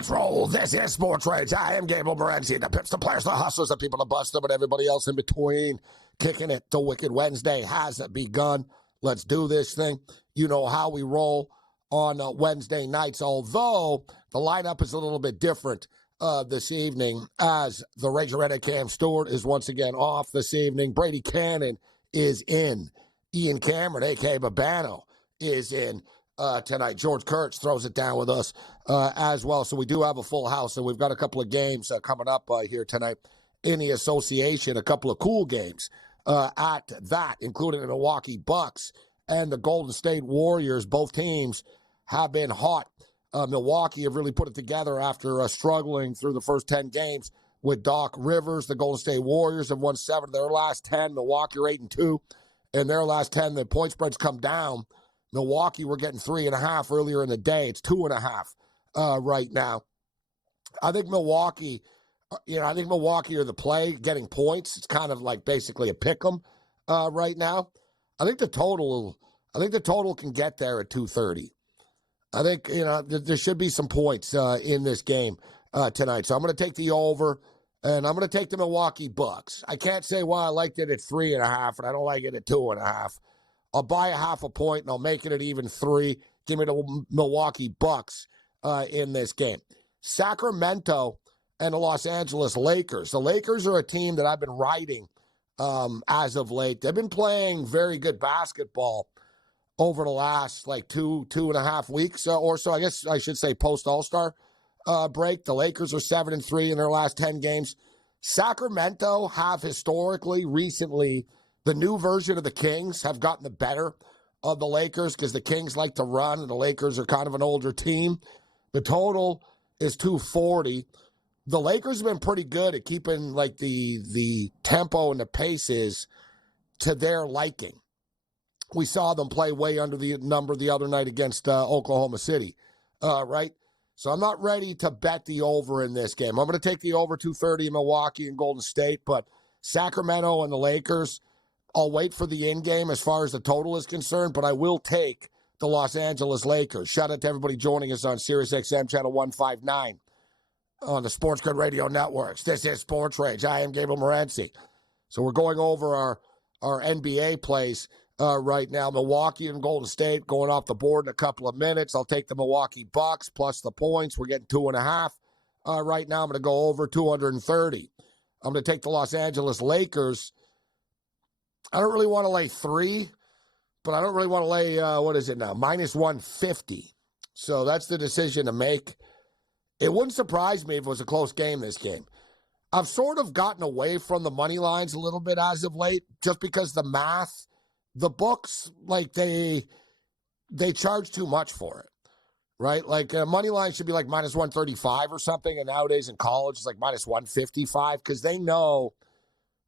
Let's roll. This is SportsRage. I am Gabriel Morency. The pips, the players, the hustlers, the people, the busters, but everybody else in between. Kicking it. The Wicked Wednesday has begun. Let's do this thing. You know how we roll on Wednesday nights, although the lineup is a little bit different this evening as the Rageretta Cam Stewart is once again off this evening. Brady Cannon is in. Ian Cameron, a.k.a. Babano, is in. Tonight. George Kurtz throws it down with us as well. So we do have a full house, and we've got a couple of games coming up here tonight in the association, a couple of cool games at that, including the Milwaukee Bucks and the Golden State Warriors. Both teams have been hot. Milwaukee have really put it together after struggling through the first 10 games with Doc Rivers. The Golden State Warriors have won 7 of their last 10. Milwaukee are 8-2. In their last 10, the point spread's come down. Milwaukee, we're getting 3.5 earlier in the day. It's 2.5 right now. I think Milwaukee, are the play getting points. It's kind of like basically a pick 'em right now. I think the total can get there at 230. I think there should be some points in this game tonight. So I'm going to take the over, and I'm going to take the Milwaukee Bucks. I can't say why I liked it at 3.5, and I don't like it at 2.5. I'll buy a half a point, and I'll make it at even 3. Give me the Milwaukee Bucks in this game. Sacramento and the Los Angeles Lakers. The Lakers are a team that I've been riding as of late. They've been playing very good basketball over the last, 2.5 weeks or so. I guess I should say post-All-Star break. The Lakers are 7-3 in their last 10 games. Sacramento have recently, the new version of the Kings have gotten the better of the Lakers because the Kings like to run and the Lakers are kind of an older team. The total is 240. The Lakers have been pretty good at keeping the tempo and the paces to their liking. We saw them play way under the number the other night against Oklahoma City, right? So I'm not ready to bet the over in this game. I'm going to take the over 230 in Milwaukee and Golden State, but Sacramento and the Lakers, I'll wait for the in game as far as the total is concerned, but I will take the Los Angeles Lakers. Shout out to everybody joining us on SiriusXM Channel 159 on the SportsGrid Radio Networks. This is SportsRage. I am Gabriel Morency. So we're going over our NBA plays right now. Milwaukee and Golden State going off the board in a couple of minutes. I'll take the Milwaukee Bucks plus the points. We're getting 2.5 right now. I'm going to go over 230. I'm going to take the Los Angeles Lakers. I don't really want to lay 3, but I don't really want to lay, minus 150. So that's the decision to make. It wouldn't surprise me if it was a close game this game. I've sort of gotten away from the money lines a little bit as of late, just because the math, the books, they charge too much for it, right? Money line should be minus 135 or something, and nowadays in college it's minus 155 because they know,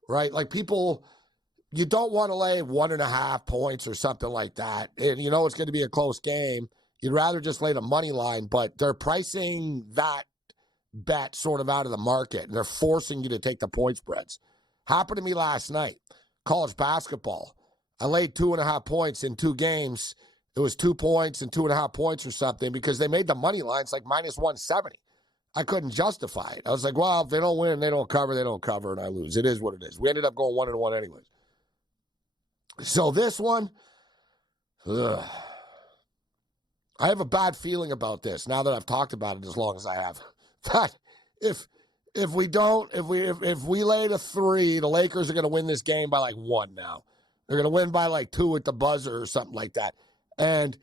right? People... You don't want to lay 1.5 points or something like that. And you know it's going to be a close game. You'd rather just lay the money line, but they're pricing that bet sort of out of the market, and they're forcing you to take the point spreads. Happened to me last night, college basketball. I laid 2.5 points in 2 games. It was 2 points and 2.5 points or something because they made the money lines minus 170. I couldn't justify it. I was like, well, if they don't win, they don't cover, and I lose. It is what it is. We ended up going 1-1 anyways. So this one, I have a bad feeling about this now that I've talked about it as long as I have. That if we lay the 3, the Lakers are going to win this game by 1 now. They're going to win by 2 at the buzzer or something like that. And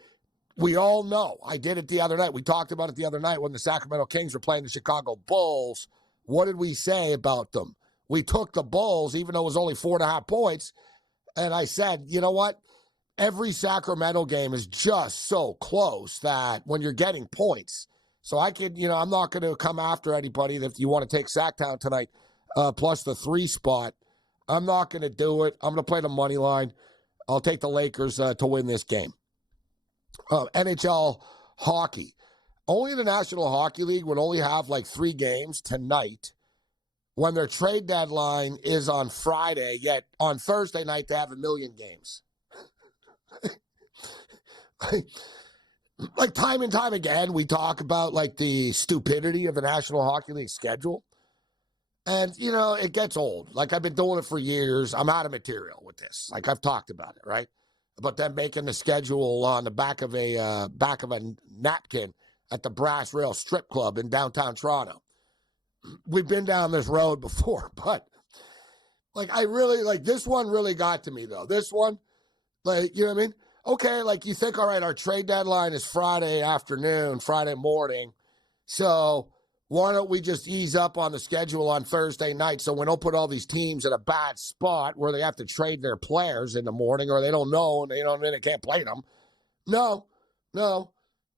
we all know, I did it the other night. We talked about it the other night when the Sacramento Kings were playing the Chicago Bulls. What did we say about them? We took the Bulls, even though it was only 4.5 points. And I said, you know what? Every Sacramento game is just so close that when you're getting points. So I could, I'm not going to come after anybody if you want to take Sacktown tonight plus the 3 spot. I'm not going to do it. I'm going to play the money line. I'll take the Lakers to win this game. NHL hockey. Only the National Hockey League would only have 3 games tonight when their trade deadline is on Friday, yet on Thursday night they have 1 million games. like time and time again, we talk about like the stupidity of the National Hockey League schedule. And, you know, it gets old. Like, I've been doing it for years. I'm out of material with this. Like, I've talked about it, right? About them making the schedule on the back of a napkin at the Brass Rail Strip Club in downtown Toronto. We've been down this road before, but, like, I really, like, this one really got to me, though. This one, like, you know what I mean? Okay, like, you think, all right, our trade deadline is Friday afternoon, Friday morning, so why don't we just ease up on the schedule on Thursday night so we don't put all these teams in a bad spot where they have to trade their players in the morning or they don't know and they can't play them? No. The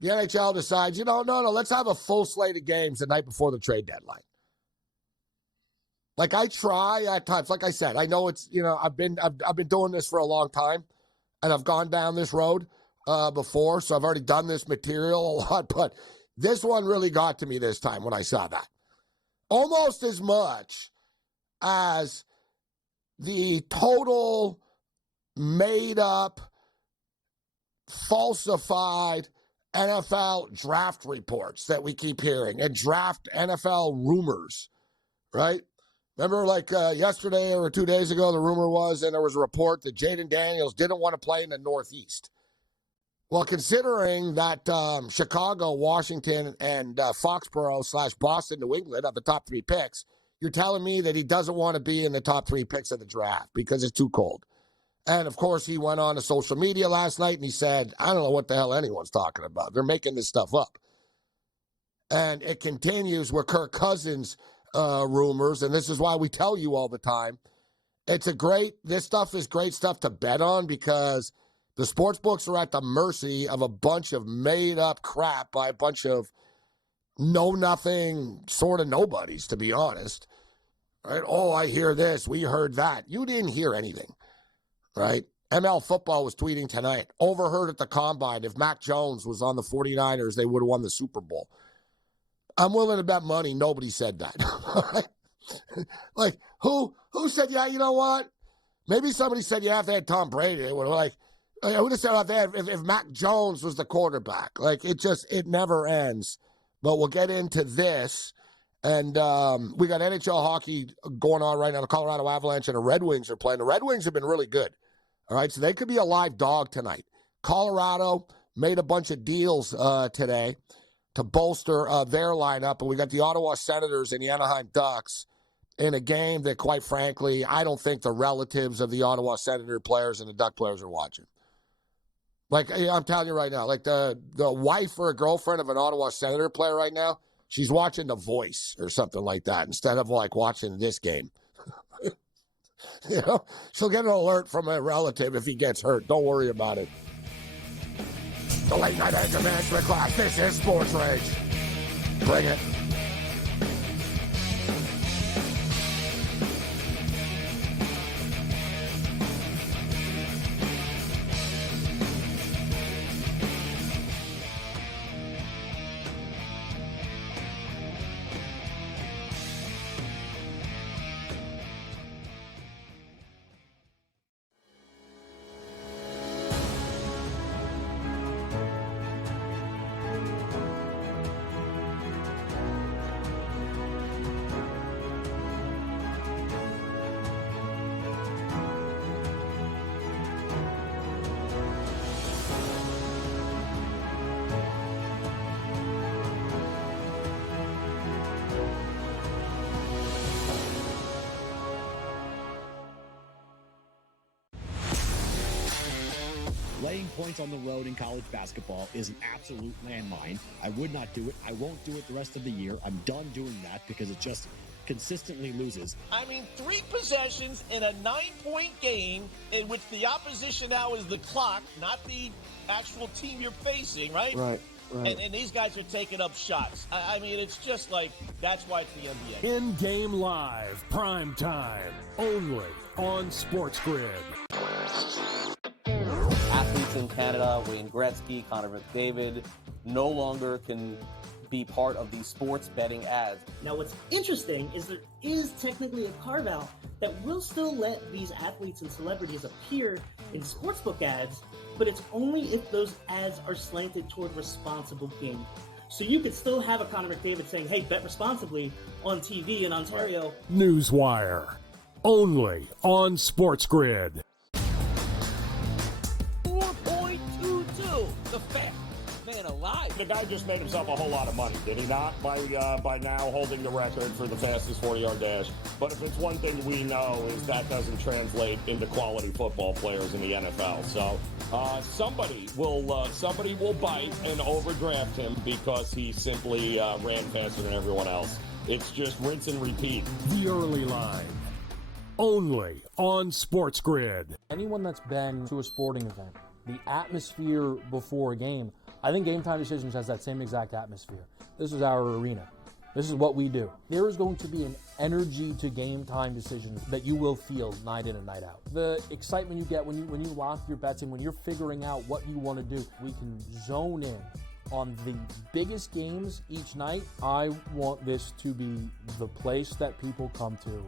NHL decides, no, let's have a full slate of games the night before the trade deadline. Like, I try at times, like I said, I know it's, I've been doing this for a long time and I've gone down this road before, so I've already done this material a lot, but this one really got to me this time when I saw that. Almost as much as the total made-up, falsified NFL draft reports that we keep hearing and draft NFL rumors, right? Remember, like yesterday or 2 days ago, the rumor was, and there was a report that Jaden Daniels didn't want to play in the Northeast. Well, considering that Chicago, Washington, and Foxborough/Boston, New England are the top 3 picks, you're telling me that he doesn't want to be in the top 3 picks of the draft because it's too cold. And, of course, he went on to social media last night and he said, I don't know what the hell anyone's talking about. They're making this stuff up. And it continues with Kirk Cousins rumors, and this is why we tell you all the time. This stuff is great stuff to bet on because the sports books are at the mercy of a bunch of made-up crap by a bunch of know-nothing sort of nobodies, to be honest. Right? Oh, I hear this. We heard that. You didn't hear anything, right? ML Football was tweeting tonight, overheard at the Combine, if Mac Jones was on the 49ers, they would have won the Super Bowl. I'm willing to bet money nobody said that. Like, who said, yeah, you know what? Maybe somebody said, yeah, if they had Tom Brady, they would have, like, I would have said out there if Mac Jones was the quarterback. Like, it never ends. But we'll get into this. And we got NHL hockey going on right now. The Colorado Avalanche and the Red Wings are playing. The Red Wings have been really good. All right, so they could be a live dog tonight. Colorado made a bunch of deals today to bolster their lineup. And we got the Ottawa Senators and the Anaheim Ducks in a game that, quite frankly, I don't think the relatives of the Ottawa Senator players and the Duck players are watching. Like, I'm telling you right now, like the wife or a girlfriend of an Ottawa Senator player right now, she's watching The Voice or something like that instead of, like, watching this game. She'll get an alert from a relative if he gets hurt. Don't worry about it. The late night anger management class. This is Sports Rage. Bring it. Laying points on the road in college basketball is an absolute landmine. I would not do it. I won't do it the rest of the year. I'm done doing that because it just consistently loses. I mean, 3 possessions in a 9-point game in which the opposition now is the clock, not the actual team you're facing, right? Right. And these guys are taking up shots. I mean, it's just like, that's why it's the NBA. In-game live, prime time, only on SportsGrid. Athletes in Canada, Wayne Gretzky, Connor McDavid, no longer can be part of these sports betting ads. Now, what's interesting is there is technically a carve-out that will still let these athletes and celebrities appear in sportsbook ads, but it's only if those ads are slanted toward responsible gaming. So you could still have a Connor McDavid saying, hey, bet responsibly on TV in Ontario. Newswire, only on SportsGrid. 4.22. The fast man alive. The guy just made himself a whole lot of money, did he not? By now holding the record for the fastest 40-yard dash. But if it's one thing we know is that doesn't translate into quality football players in the NFL. So somebody will bite and overdraft him because he simply ran faster than everyone else. It's just rinse and repeat. The Early Line, only on SportsGrid. Anyone that's been to a sporting event, the atmosphere before a game, I think Game Time Decisions has that same exact atmosphere. This is our arena. This is what we do. There is going to be an energy to Game Time Decisions that you will feel night in and night out. The excitement you get when you lock your bets in, when you're figuring out what you want to do, we can zone in on the biggest games each night. I want this to be the place that people come to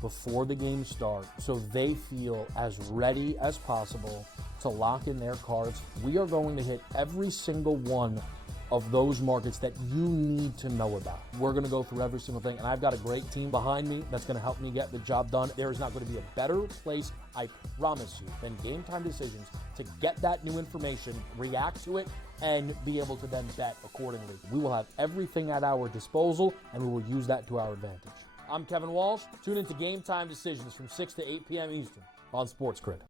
before the games start so they feel as ready as possible to lock in their cards. We are going to hit every single one of those markets that you need to know about. We're going to go through every single thing, and I've got a great team behind me that's going to help me get the job done. There is not going to be a better place, I promise you, than Game Time Decisions to get that new information, react to it, and be able to then bet accordingly. We will have everything at our disposal, and we will use that to our advantage. I'm Kevin Walsh. Tune into Game Time Decisions from 6 to 8 p.m. Eastern on SportsGrid.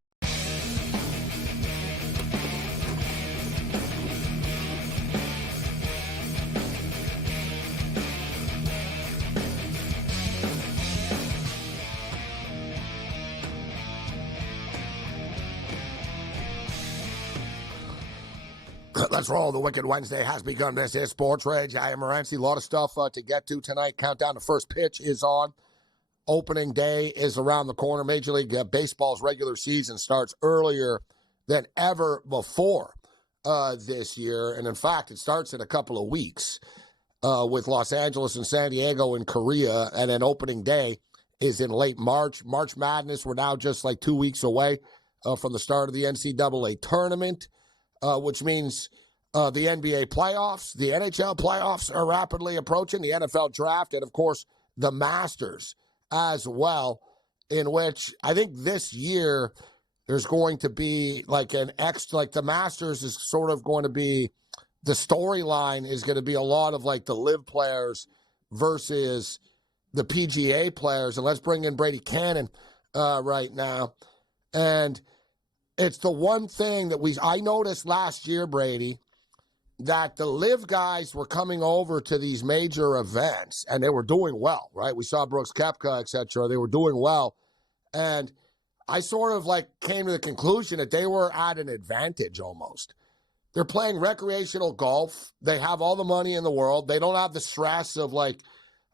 Let's roll. The Wicked Wednesday has begun. This is SportsRage. I am Morency. A lot of stuff to get to tonight. Countdown to first pitch is on. Opening day is around the corner. Major League Baseball's regular season starts earlier than ever before this year. And in fact, it starts in a couple of weeks with Los Angeles and San Diego and Korea. And then opening day is in late March. March Madness, we're now just like 2 weeks away from the start of the NCAA tournament. Which means the NBA playoffs, the NHL playoffs are rapidly approaching, the NFL draft, and, of course, the Masters as well, in which I think this year there's going to be like the Masters is sort of going to be, the storyline is going to be a lot of like the LIV players versus the PGA players. And let's bring in Brady Cannon right now. And it's the one thing that I noticed last year, Brady, that the LIV guys were coming over to these major events, and they were doing well, right? We saw Brooks Koepka, et cetera. They were doing well. And I sort of like came to the conclusion that they were at an advantage almost. They're playing recreational golf. They have all the money in the world. They don't have the stress of like,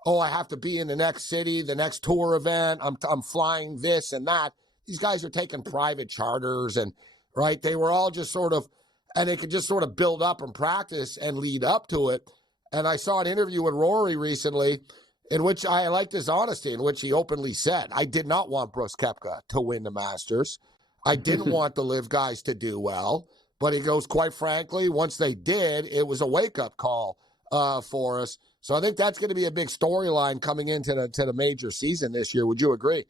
oh, I have to be in the next city, the next tour event. I'm flying this and that. These guys are taking private charters and, right, they were all just sort of, and they could just sort of build up and practice and lead up to it. And I saw an interview with Rory recently in which I liked his honesty, in which he openly said, I did not want Brooks Koepka to win the Masters. I didn't want the LIV guys to do well. But he goes, quite frankly, once they did, it was a wake-up call for us. So I think that's going to be a big storyline coming into the major season this year. Would you agree?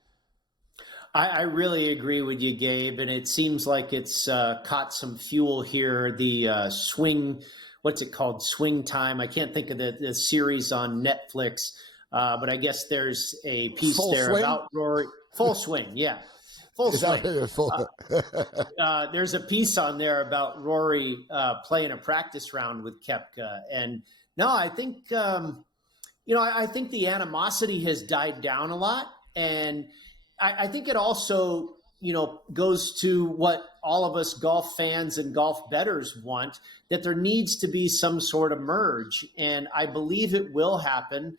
I really agree with you, Gabe, and it seems like it's caught some fuel here. The swing, what's it called? Swing Time. I can't think of the series on Netflix, but I guess there's a piece Full there swing? about Rory. Full Swing, yeah. Full swing. There's a piece on there about Rory playing a practice round with Koepka. And no, I think, I think the animosity has died down a lot. And I think it also, goes to what all of us golf fans and golf bettors want, that there needs to be some sort of merge. And I believe it will happen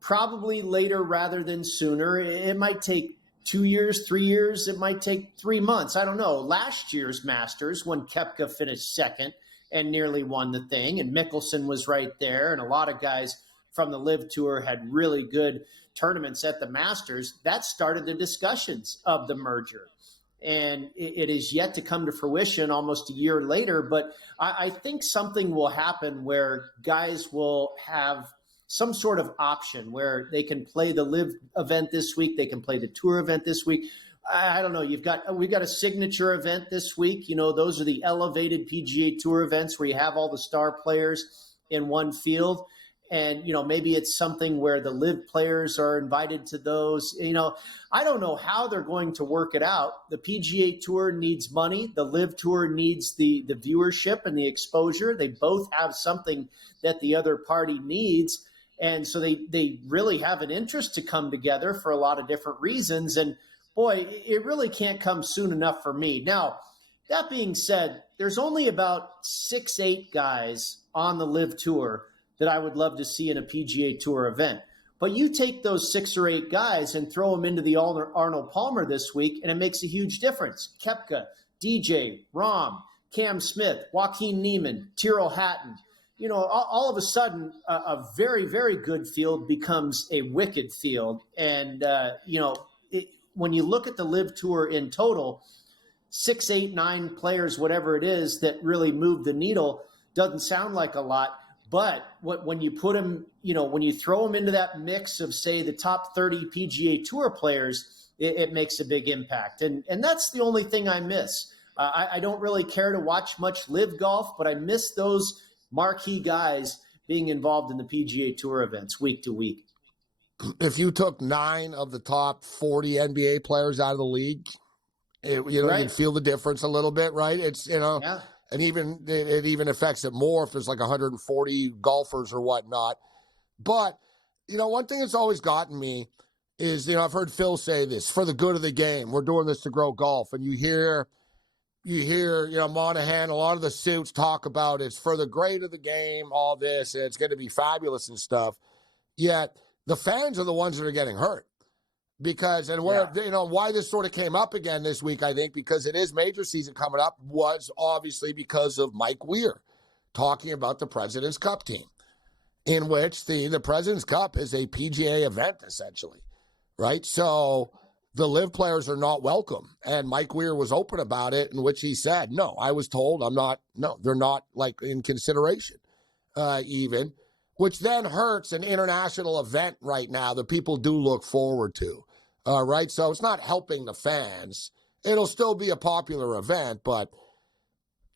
probably later rather than sooner. It might take 2 years, 3 years. It might take 3 months. I don't know. Last year's Masters, when Koepka finished second and nearly won the thing. And Mickelson was right there. And a lot of guys from the Live Tour had really good tournaments at the Masters. That started the discussions of the merger. And it is yet to come to fruition almost a year later. But I think something will happen where guys will have some sort of option where they can play the Live event this week. They can play the Tour event this week. I don't know. We've got a signature event this week. Those are the elevated PGA Tour events where you have all the star players in one field. And, maybe it's something where the Live players are invited to those. I don't know how they're going to work it out. The PGA Tour needs money. The Live Tour needs the viewership and the exposure. They both have something that the other party needs. And so they really have an interest to come together for a lot of different reasons. And boy, it really can't come soon enough for me. Now, that being said, there's only about 6-8 guys on the Live Tour that I would love to see in a PGA Tour event. But you take those 6 or 8 guys and throw them into the Arnold Palmer this week, and it makes a huge difference. Koepka, DJ, Rahm, Cam Smith, Joaquin Niemann, Tyrrell Hatton. All of a sudden, a very, very good field becomes a wicked field. And, when you look at the Live Tour in total, 6, 8, 9 players, whatever it is, that really move the needle, doesn't sound like a lot. But when you put them, when you throw them into that mix of, say, the top 30 PGA Tour players, it makes a big impact. And that's the only thing I miss. I don't really care to watch much Live golf, but I miss those marquee guys being involved in the PGA Tour events week to week. If you took 9 of the top 40 NBA players out of the league, right. You'd feel the difference a little bit, right? It's, Yeah. And it even affects it more if there's like 140 golfers or whatnot. But, one thing that's always gotten me is, I've heard Phil say this, for the good of the game. We're doing this to grow golf. And you hear, Monahan, a lot of the suits talk about it's for the great of the game, all this, and it's going to be fabulous and stuff. Yet the fans are the ones that are getting hurt. Because, and where, why this sort of came up again this week, I think, because it is major season coming up, was obviously because of Mike Weir talking about the President's Cup team, in which the President's Cup is a PGA event, essentially, right? So the Live players are not welcome. And Mike Weir was open about it, in which he said, no, I was told they're not like in consideration even, which then hurts an international event right now that people do look forward to. Right? So it's not helping the fans. It'll still be a popular event, but,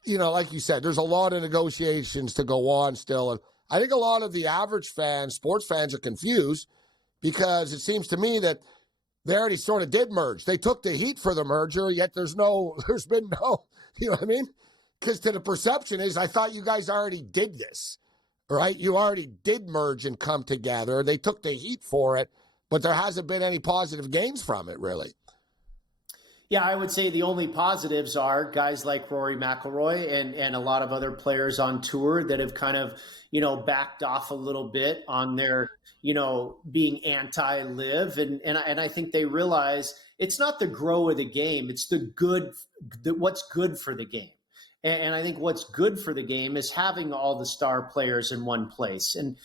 like you said, there's a lot of negotiations to go on still. And I think a lot of the average fans, sports fans, are confused because it seems to me that they already sort of did merge. They took the heat for the merger, yet there's been no, you know what I mean? Because to the perception is, I thought you guys already did this, right? You already did merge and come together. They took the heat for it. But there hasn't been any positive gains from it, really. Yeah, I would say the only positives are guys like Rory McIlroy and a lot of other players on tour that have kind of, backed off a little bit on their, being anti-Live. And I think they realize it's not the grow of the game. It's what's good for the game. And I think what's good for the game is having all the star players in one place. And,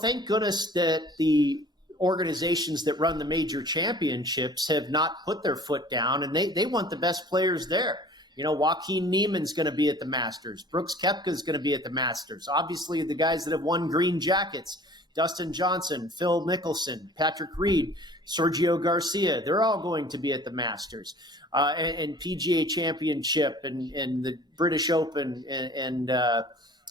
thank goodness that the organizations that run the major championships have not put their foot down, and they want the best players there. Joaquin Niemann's going to be at the Masters. Brooks Koepka is going to be at the Masters. Obviously, the guys that have won green jackets, Dustin Johnson, Phil Mickelson, Patrick Reed, Sergio Garcia, they're all going to be at the Masters. And PGA Championship and the British Open and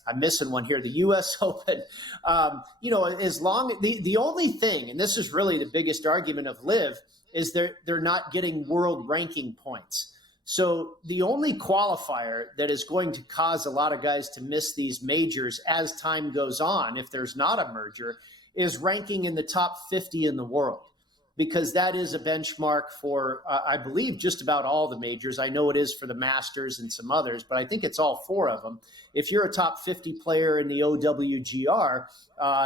I'm missing one here, the U.S. Open. As long the only thing, and this is really the biggest argument of Live, is they're not getting world ranking points. So the only qualifier that is going to cause a lot of guys to miss these majors as time goes on, if there's not a merger, is ranking in the top 50 in the world. Because that is a benchmark for, I believe, just about all the majors. I know it is for the Masters and some others, but I think it's all 4 of them. If you're a top 50 player in the OWGR,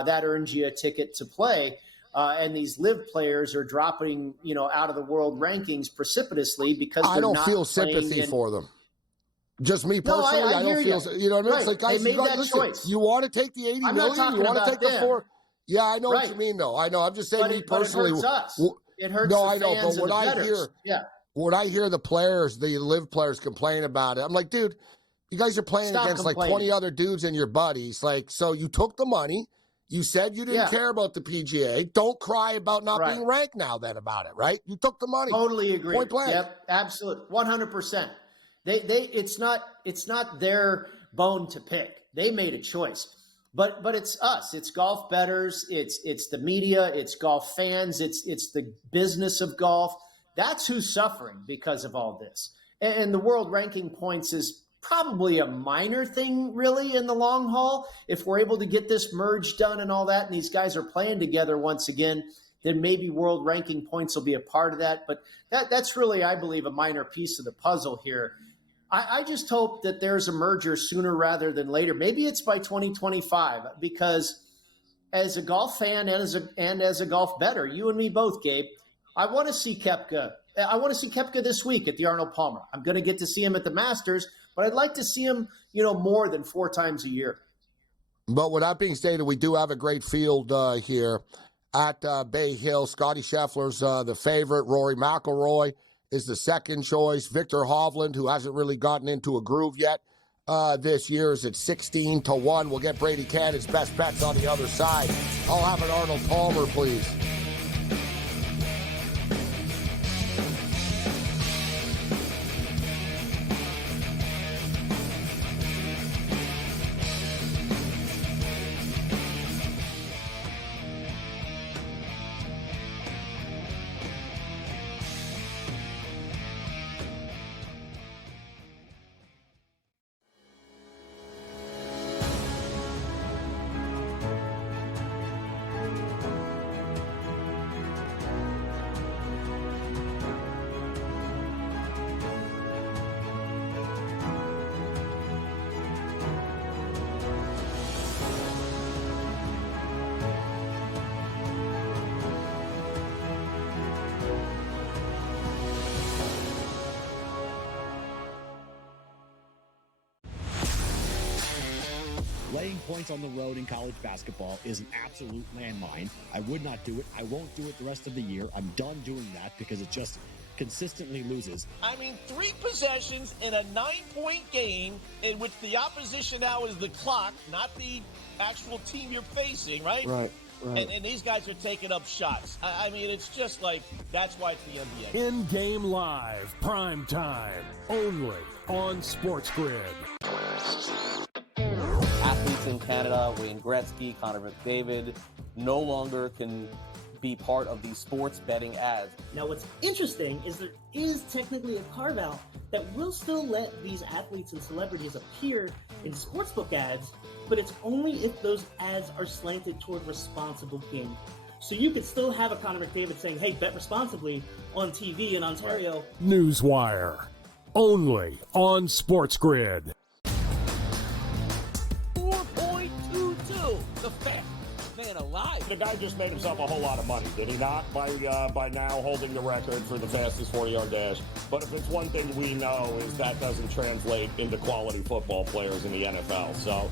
that earns you a ticket to play. And these Live players are dropping, out of the world rankings precipitously because I don't feel sympathy for them. Just me personally, I don't feel. You know what I mean? Right. It's like, guys, they made that listen, choice. you want to take the $80 I'm million? not talking You want to about take them. the 4? Yeah, I know what Right. you mean, though. I know. I'm just saying, But me personally. It hurts us. It hurts no, the I know. fans But when and the I bettors. when I hear the players, the live players complain about it, I'm like, dude, you guys are playing Stop against complaining. like 20 other dudes and your buddies. Like, so you took the money. You said you didn't care about the PGA. Don't cry about not being ranked now then about it, right? You took the money. Totally agree. Point blank. Yep, absolutely. 100%. It's not their bone to pick. They made a choice. But it's us. It's golf bettors, it's the media, it's golf fans, it's the business of golf. That's who's suffering because of all this. And the world ranking points is probably a minor thing, really, in the long haul. If we're able to get this merge done and all that, and these guys are playing together once again, then maybe world ranking points will be a part of that. But that's really, I believe, a minor piece of the puzzle here. I just hope that there's a merger sooner rather than later. Maybe it's by 2025, because as a golf fan and as a golf bettor, you and me both, Gabe, I want to see Koepka. I want to see Koepka this week at the Arnold Palmer. I'm going to get to see him at the Masters, but I'd like to see him, more than 4 times a year. But with that being stated, we do have a great field here at Bay Hill. Scotty Scheffler's the favorite. Rory McIlroy is the second choice. Victor Hovland, who hasn't really gotten into a groove yet this year, is at 16-1. We'll get Brady Cannon's best bets on the other side. I'll have an Arnold Palmer, please. Laying points on the road in college basketball is an absolute landmine. I would not do it. I won't do it the rest of the year. I'm done doing that because it just consistently loses. I mean, 3 possessions in a 9-point game in which the opposition now is the clock, not the actual team you're facing, right? Right. And these guys are taking up shots. I mean, it's just like, that's why it's the NBA. In-game live, prime time, only on SportsGrid. Athletes in Canada, Wayne Gretzky, Connor McDavid, no longer can be part of these sports betting ads. Now, what's interesting is there is technically a carve-out that will still let these athletes and celebrities appear in sportsbook ads, but it's only if those ads are slanted toward responsible gaming. So you could still have a Connor McDavid saying, hey, bet responsibly on TV in Ontario. Newswire, only on SportsGrid. 4.22, the fastest man alive. The guy just made himself a whole lot of money, did he not? By now holding the record for the fastest 40-yard dash. But if it's one thing we know is that doesn't translate into quality football players in the NFL. So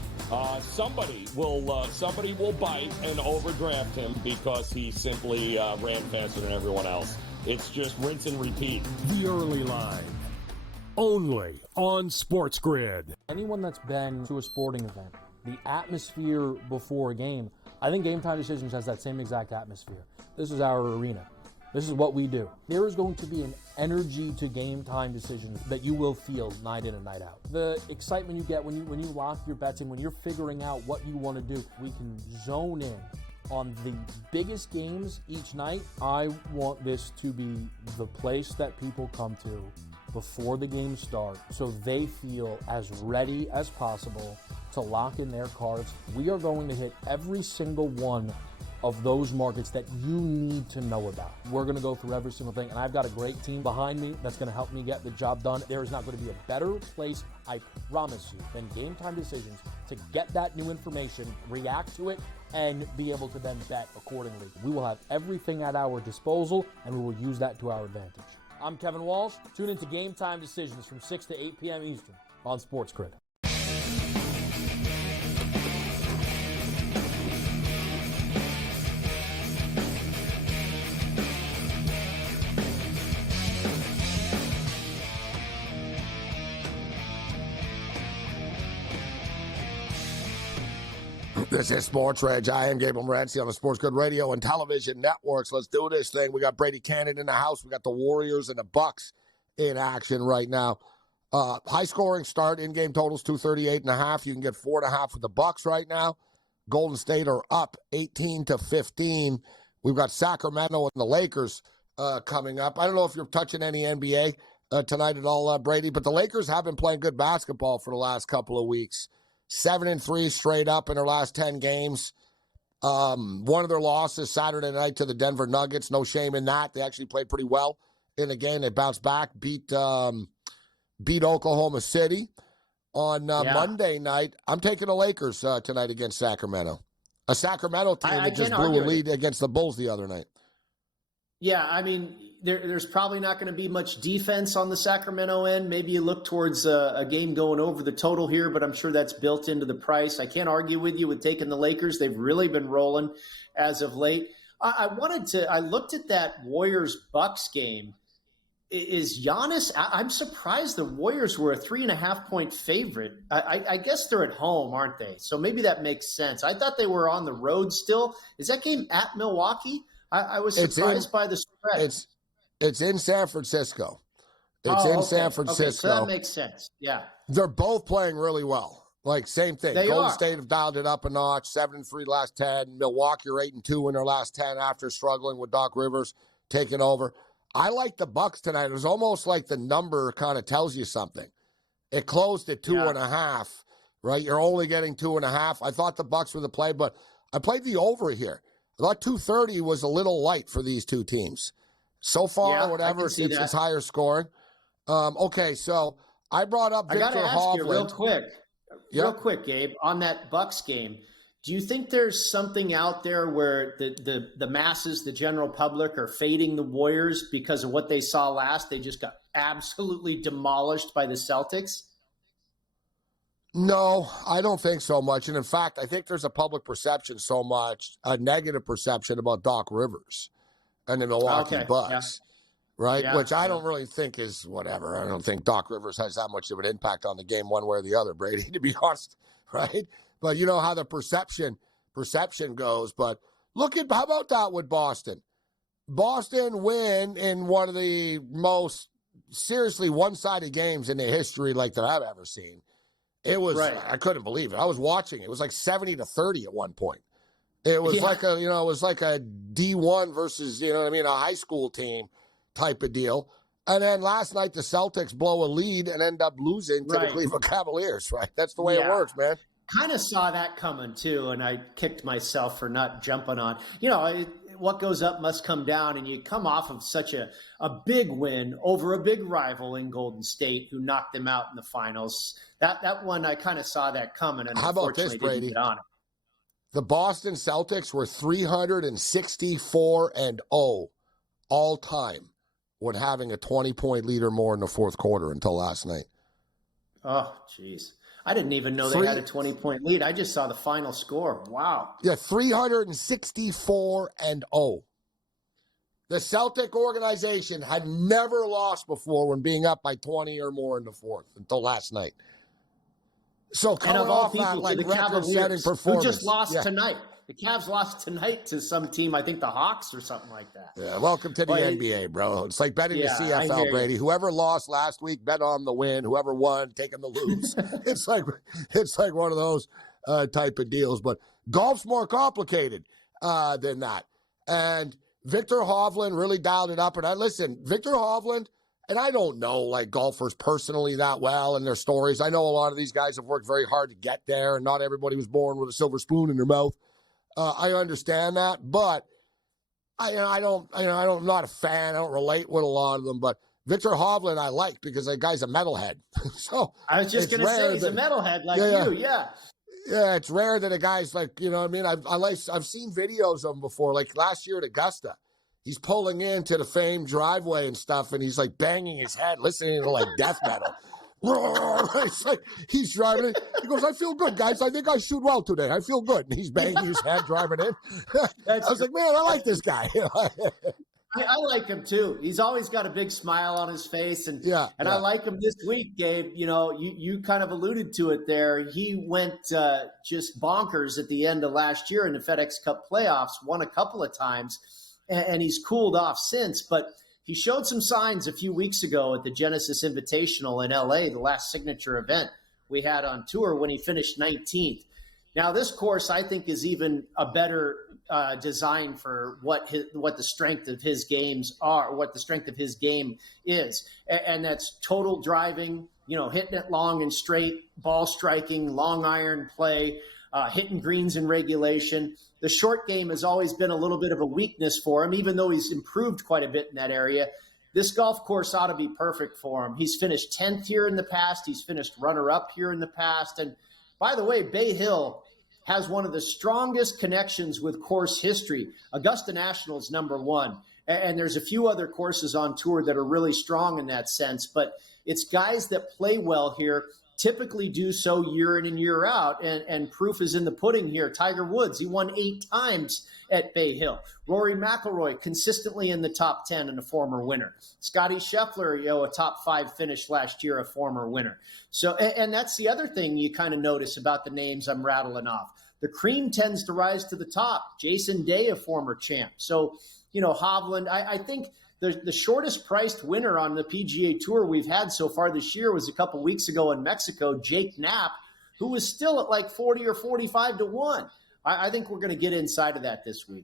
somebody will bite and overdraft him because he simply ran faster than everyone else. It's just rinse and repeat. The early line, only on SportsGrid. Anyone that's been to a sporting event, the atmosphere before a game, I think Game Time Decisions has that same exact atmosphere. This is our arena. This is what we do. There is going to be an energy to Game Time Decisions that you will feel night in and night out. The excitement you get when you lock your bets in, when you're figuring out what you want to do, we can zone in on the biggest games each night. I want this to be the place that people come to before the games start so they feel as ready as possible to lock in their cards. We are going to hit every single one of those markets that you need to know about. We're going to go through every single thing, and I've got a great team behind me that's going to help me get the job done. There is not going to be a better place, I promise you, than Game Time Decisions to get that new information, react to it, and be able to then bet accordingly. We will have everything at our disposal, and we will use that to our advantage. I'm Kevin Walsh. Tune into Game Time Decisions from 6 to 8 p.m. Eastern on SportsGrid. This is SportsRage. I am Gabriel Morency on the SportsGrid radio and television networks. Let's do this thing. We got Brady Cannon in the house. We got the Warriors and the Bucks in action right now. High-scoring start. In-game totals 238.5. You can get 4.5 with the Bucks right now. Golden State are up 18-15. We've got Sacramento and the Lakers coming up. I don't know if you're touching any NBA tonight at all, Brady, but the Lakers have been playing good basketball for the last couple of weeks. 7-3 straight up in their last 10 games. One of their losses Saturday night to the Denver Nuggets. No shame in that. They actually played pretty well in the game. They bounced back, beat Oklahoma City on Monday night. I'm taking the Lakers tonight against Sacramento. A Sacramento team that just blew a lead against the Bulls the other night. Yeah, I mean, there's probably not going to be much defense on the Sacramento end. Maybe you look towards a game going over the total here, but I'm sure that's built into the price. I can't argue with you with taking the Lakers. They've really been rolling as of late. I looked at that Warriors-Bucks game. Is Giannis – I'm surprised the Warriors were a 3.5-point favorite. I guess they're at home, aren't they? So maybe that makes sense. I thought they were on the road still. Is that game at Milwaukee? I was surprised by the spread. It's in San Francisco. It's San Francisco. Okay, so that makes sense. Yeah. They're both playing really well. Like, same thing. Golden are. State have dialed it up a notch, 7-3 last 10. Milwaukee are 8-2 in their last 10 after struggling with Doc Rivers taking over. I like the Bucks tonight. It was almost like the number kind of tells you something. It closed at 2.5, right? You're only getting 2.5. I thought the Bucks were the play, but I played the over here. I thought 230 was a little light for these two teams. So far, whatever, it's higher scoring. Okay, so I brought up Victor Hovland. I got to ask you real quick, Gabe, on that Bucks game. Do you think there's something out there where the masses, the general public, are fading the Warriors because of what they saw last? They just got absolutely demolished by the Celtics? No, I don't think so much. And in fact, I think there's a public perception so much, a negative perception about Doc Rivers and the Milwaukee Bucks, right? Which I don't really think is whatever. I don't think Doc Rivers has that much of an impact on the game one way or the other, Brady, to be honest, right? But you know how the perception goes. But look at, how about that with Boston? Boston win in one of the most seriously one-sided games in the history like that I've ever seen. It was, I couldn't believe it. I was watching it. It was like 70-30 at one point. It was like a D1 versus, a high school team type of deal. And then last night the Celtics blow a lead and end up losing to the Cleveland Cavaliers, right? That's the way it works, man. Kind of saw that coming too, and I kicked myself for not jumping on. What goes up must come down, and you come off of such a big win over a big rival in Golden State who knocked them out in the finals. That one, I kind of saw that coming, and how about this, Brady? Didn't get on it. The Boston Celtics were 364-0 all time when having a 20-point lead or more in the fourth quarter until last night. Oh, jeez. I didn't even know they had a 20-point lead. I just saw the final score. Wow. Yeah, 364-0. The Celtic organization had never lost before when being up by 20 or more in the fourth until last night. So coming off that record-setting performance. Who just lost tonight. The Cavs lost tonight to some team, I think the Hawks or something like that. Yeah, welcome to the NBA, bro. It's like betting the CFL, Brady. Whoever lost last week, bet on the win. Whoever won, take them to lose. It's like one of those type of deals. But golf's more complicated than that. And Victor Hovland really dialed it up. And Victor Hovland, and I don't know like golfers personally that well and their stories. I know a lot of these guys have worked very hard to get there, and not everybody was born with a silver spoon in their mouth. I understand that, but I'm not a fan. I don't relate with a lot of them, but Victor Hovland I like because that guy's a metalhead. So I was just going to say he's a metalhead like you. Yeah. Yeah, it's rare that a guy's like, I've seen videos of him before, like last year at Augusta. he's pulling into the famed driveway and stuff, and he's like banging his head, listening to like death metal. It's like he's driving it. He goes, I feel good, guys. I think I shoot well today. I feel good. And he's banging his head driving in. I was like, man, I like this guy. I like him too. He's always got a big smile on his face, and I like him this week, Gabe. You know, you kind of alluded to it there. He went just bonkers at the end of last year in the FedEx Cup playoffs, won a couple of times, and he's cooled off since. But he showed some signs a few weeks ago at the Genesis Invitational in LA, the last signature event we had on tour, when he finished 19th. Now, this course, I think, is even a better design for what the strength of his games are, what the strength of his game is. And that's total driving, you know, hitting it long and straight, ball striking, long iron play, hitting greens in regulation. The short game has always been a little bit of a weakness for him, even though he's improved quite a bit in that area. This golf course ought to be perfect for him. He's finished 10th here in the past. He's finished runner-up here in the past. And by the way, Bay Hill has one of the strongest connections with course history. Augusta National is number one. And there's a few other courses on tour that are really strong in that sense. But it's guys that play well here, typically do so year in and year out. And proof is in the pudding here. Tiger Woods, he won 8 times at Bay Hill. Rory McIlroy, consistently in the top 10 and a former winner. Scotty Scheffler, you know, a top 5 finish last year, a former winner. So, and that's the other thing you kind of notice about the names I'm rattling off. The cream tends to rise to the top. Jason Day, a former champ. So, you know, Hovland, I think the shortest priced winner on the PGA Tour we've had so far this year was a couple weeks ago in Mexico, Jake Knapp, who was still at like 40 or 45 to 1. I think we're going to get inside of that this week.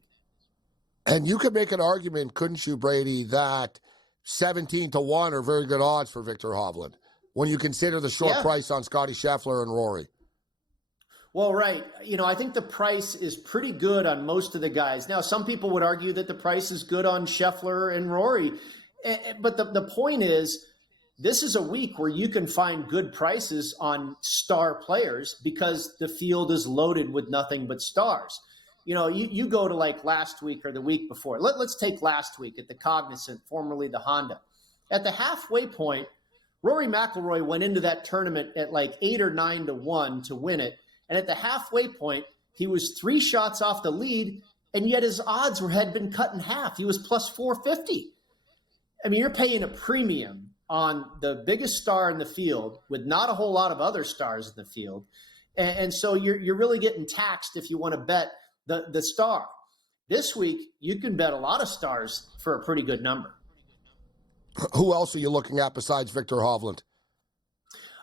And you could make an argument, couldn't you, Brady, that 17 to 1 are very good odds for Victor Hovland when you consider the short price on Scotty Scheffler and Rory? Well, right. You know, I think the price is pretty good on most of the guys. Now, some people would argue that the price is good on Scheffler and Rory. But the point is, this is a week where you can find good prices on star players because the field is loaded with nothing but stars. You know, you go to like last week or the week before. Let's take last week at the Cognizant, formerly the Honda. At the halfway point, Rory McIlroy went into that tournament at like 8 or 9 to 1 to win it. And at the halfway point, he was 3 shots off the lead, and yet his odds had been cut in half. He was plus 450. I mean, you're paying a premium on the biggest star in the field with not a whole lot of other stars in the field. And so you're really getting taxed if you want to bet the star. This week, you can bet a lot of stars for a pretty good number. Who else are you looking at besides Victor Hovland?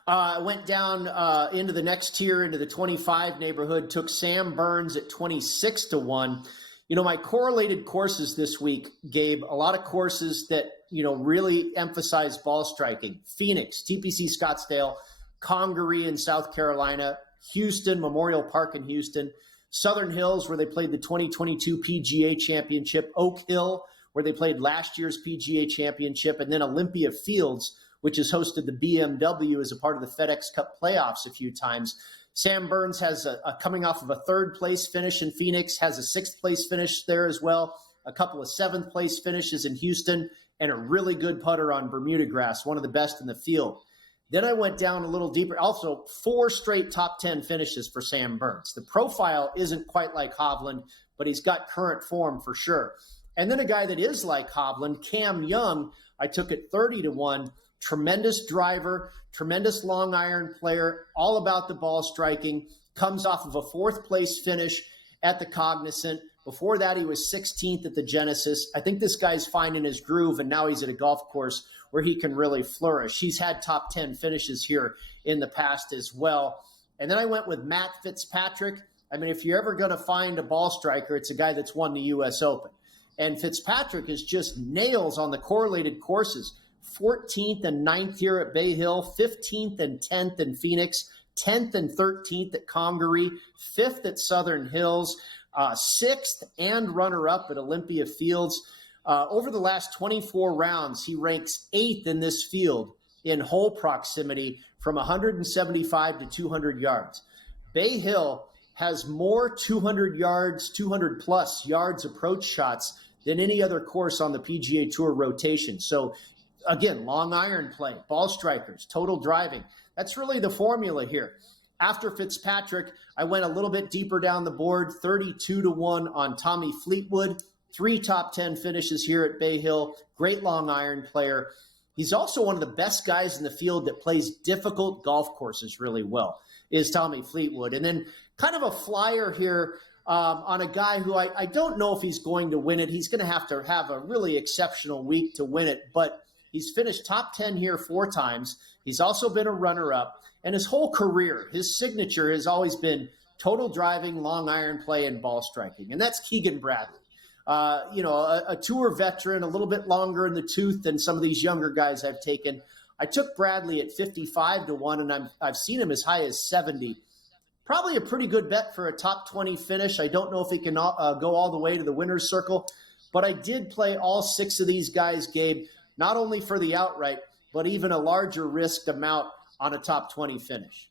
I went down into the next tier, into the 25 neighborhood, took Sam Burns at 26 to 1. You know, my correlated courses this week, Gabe, a lot of courses that, you know, really emphasize ball striking. Phoenix, TPC Scottsdale, Congaree in South Carolina, Houston, Memorial Park in Houston, Southern Hills, where they played the 2022 PGA Championship, Oak Hill, where they played last year's PGA Championship, and then Olympia Fields, which has hosted the BMW as a part of the FedEx Cup playoffs a few times. Sam Burns has coming off of a 3rd place finish in Phoenix, has a 6th place finish there as well, a couple of 7th place finishes in Houston, and a really good putter on Bermuda grass, one of the best in the field. Then I went down a little deeper. Also, 4 straight top 10 finishes for Sam Burns. The profile isn't quite like Hovland, but he's got current form for sure. And then a guy that is like Hovland, Cam Young, I took at 30 to 1. Tremendous driver, tremendous long iron player, all about the ball striking, comes off of a 4th place finish at the Cognizant. Before that, he was 16th at the Genesis. I think this guy's finding his groove, and now he's at a golf course where he can really flourish. He's had top 10 finishes here in the past as well. And then I went with Matt Fitzpatrick. I mean, if you're ever going to find a ball striker, it's a guy that's won the U.S. Open. And Fitzpatrick is just nails on the correlated courses. 14th and 9th here at Bay Hill, 15th and 10th in Phoenix, 10th and 13th at Congaree, 5th at Southern Hills, 6th and runner-up at Olympia Fields. Over the last 24 rounds, he ranks 8th in this field in hole proximity from 175 to 200 yards. Bay Hill has more 200 yards, 200-plus yards approach shots than any other course on the PGA Tour rotation. So again, long iron play, ball strikers, total driving. That's really the formula here. After Fitzpatrick, I went a little bit deeper down the board, 32-1 on Tommy Fleetwood, 3 top 10 finishes here at Bay Hill, great long iron player. He's also one of the best guys in the field that plays difficult golf courses really well, is Tommy Fleetwood. And then kind of a flyer here on a guy who I don't know if he's going to win it. He's going to have a really exceptional week to win it, but he's finished top 10 here 4 times. He's also been a runner-up. And his whole career, his signature has always been total driving, long iron play, and ball striking. And that's Keegan Bradley. A tour veteran, a little bit longer in the tooth than some of these younger guys I've taken. I took Bradley at 55-1, and I've seen him as high as 70. Probably a pretty good bet for a top 20 finish. I don't know if he can go all the way to the winner's circle, but I did play all 6 of these guys, Gabe, not only for the outright, but even a larger risk amount on a top 20 finish.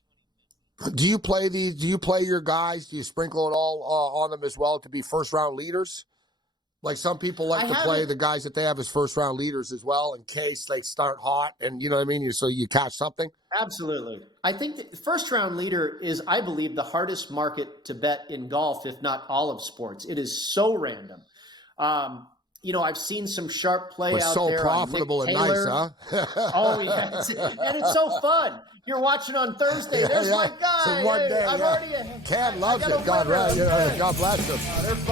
Do you play these? Do you play your guys? Do you sprinkle it all on them as well to be first-round leaders? Like some people like to play the guys that they have as first-round leaders as well in case they start hot and, you know what I mean, so you catch something? Absolutely. I think the first-round leader is, I believe, the hardest market to bet in golf, if not all of sports. It is so random. I've seen some sharp play out so there. So profitable and nice, huh? Oh, yeah. And it's so fun. You're watching on Thursday. There's my guy. So one day, Cam loves it. God, God bless him.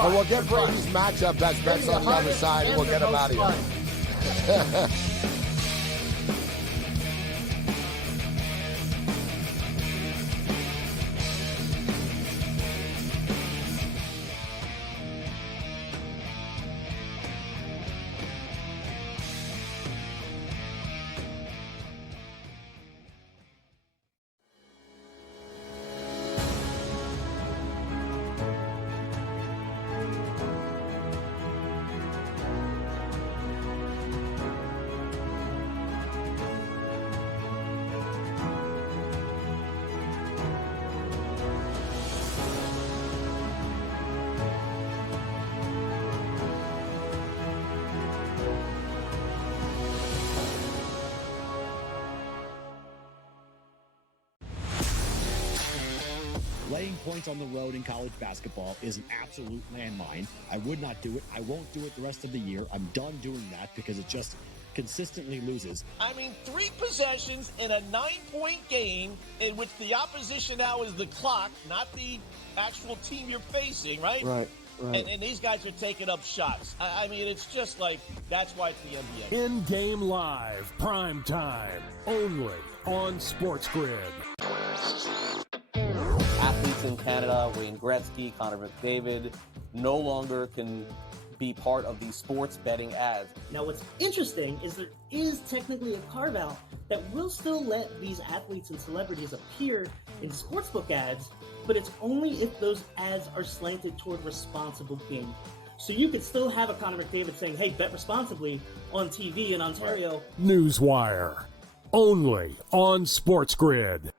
And we'll get Brady's matchup bets on the other side, and we'll get him out of here. Laying points on the road in college basketball is an absolute landmine. I would not do it. I won't do it the rest of the year. I'm done doing that because it just consistently loses. I mean, 3 possessions in a 9-point game in which the opposition now is the clock, not the actual team you're facing, right? Right. And these guys are taking up shots. I mean, it's just like, that's why it's the NBA. In-game live, prime time, only on SportsGrid. Athletes in Canada, Wayne Gretzky, Connor McDavid, no longer can be part of these sports betting ads. Now, what's interesting is there is technically a carve-out that will still let these athletes and celebrities appear in sportsbook ads, but it's only if those ads are slanted toward responsible gaming. So you could still have a Connor McDavid saying, hey, bet responsibly on TV in Ontario. Newswire, only on SportsGrid.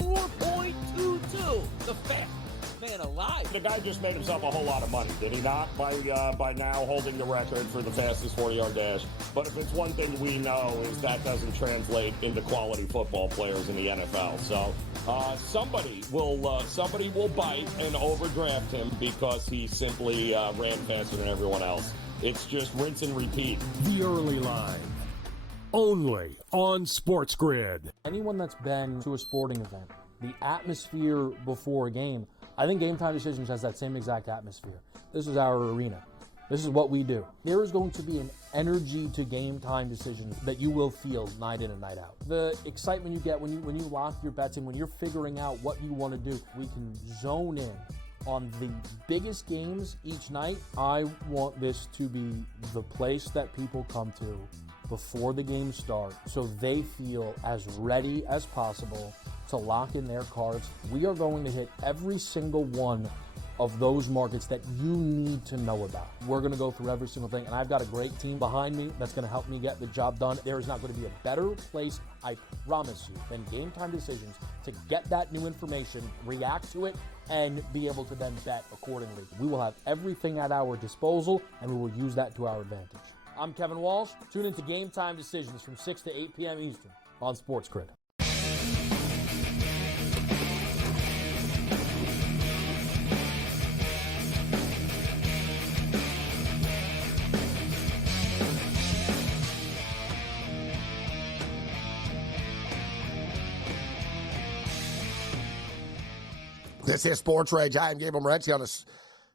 4.22, the fastest man alive. The guy just made himself a whole lot of money, did he not? By now holding the record for the fastest 40-yard dash. But if it's one thing we know is that doesn't translate into quality football players in the NFL. So somebody will bite and overdraft him because he simply ran faster than everyone else. It's just rinse and repeat. The early line, only on SportsGrid. Anyone that's been to a sporting event, the atmosphere before a game, I think Game Time Decisions has that same exact atmosphere. This is our arena. This is what we do. There is going to be an energy to Game Time Decisions that you will feel night in and night out. The excitement you get when you lock your bets in, when you're figuring out what you want to do, we can zone in on the biggest games each night. I want this to be the place that people come to before the games start so they feel as ready as possible to lock in their cards. We are going to hit every single one of those markets that you need to know about. We're going to go through every single thing, and I've got a great team behind me that's going to help me get the job done. There is not going to be a better place, I promise you, than Game Time Decisions to get that new information, react to it, and be able to then bet accordingly. We will have everything at our disposal, and we will use that to our advantage. I'm Kevin Walsh. Tune into Game Time Decisions from 6 to 8 p.m. Eastern on SportsGrid. This is SportsRage. I am Gabriel Morency on the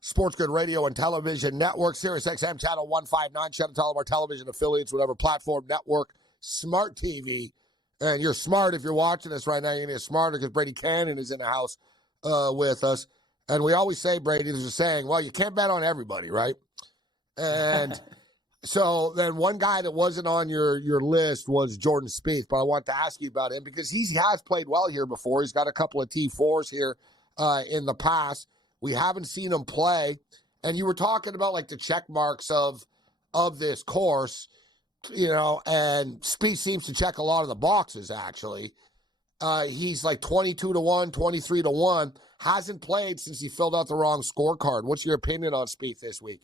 SportsGrid Radio and Television Network, Sirius XM Channel 159. Shout out to all of our television affiliates, whatever platform, network, smart TV. And you're smart if you're watching this right now. You're going to get smarter because Brady Cannon is in the house with us. And we always say, Brady, there's a saying, well, you can't bet on everybody, right? And so then one guy that wasn't on your list was Jordan Spieth. But I want to ask you about him because he has played well here before. He's got a couple of T4s here in the past. We haven't seen him play. And you were talking about like the check marks of this course, you know, and Spieth seems to check a lot of the boxes, actually. He's like 22-1, 23-1, hasn't played since he filled out the wrong scorecard. What's your opinion on Spieth this week?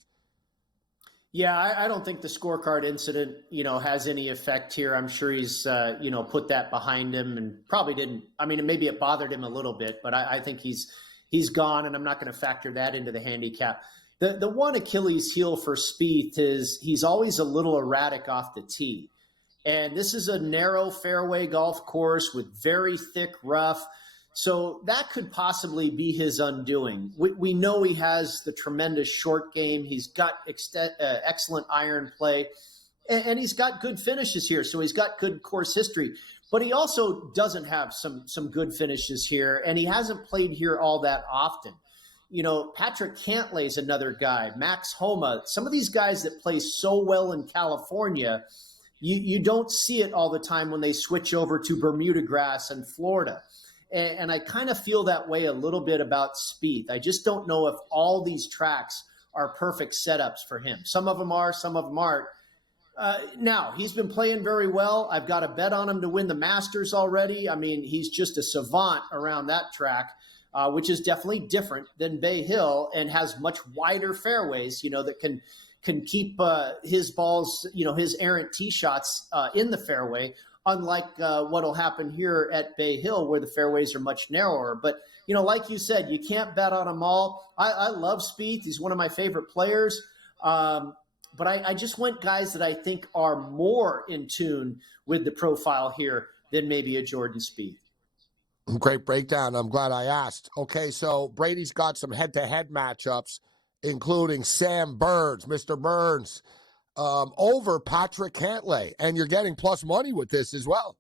Yeah, I don't think the scorecard incident, has any effect here. I'm sure he's, put that behind him and probably didn't. I mean, maybe it bothered him a little bit, but I think he's gone, and I'm not going to factor that into the handicap. The one Achilles heel for Spieth is he's always a little erratic off the tee. And this is a narrow fairway golf course with very thick rough. So that could possibly be his undoing. We know he has the tremendous short game. He's got excellent iron play, and he's got good finishes here. So he's got good course history. But he also doesn't have some good finishes here, and he hasn't played here all that often. Patrick Cantlay is another guy. Max Homa. Some of these guys that play so well in California, you don't see it all the time when they switch over to Bermuda grass and Florida. And I kind of feel that way a little bit about Spieth. I just don't know if all these tracks are perfect setups for him. Some of them are, some of them aren't. Now, he's been playing very well. I've got a bet on him to win the Masters already. I mean, he's just a savant around that track, which is definitely different than Bay Hill and has much wider fairways, that can keep his balls, his errant tee shots in the fairway. Unlike what'll happen here at Bay Hill, where the fairways are much narrower. But, like you said, you can't bet on them all. I love Spieth. He's one of my favorite players. But I just went guys that I think are more in tune with the profile here than maybe a Jordan Spieth. Great breakdown. I'm glad I asked. Okay, so Brady's got some head-to-head matchups, including Sam Burns, Mr. Burns, over Patrick Cantlay, and you're getting plus money with this as well.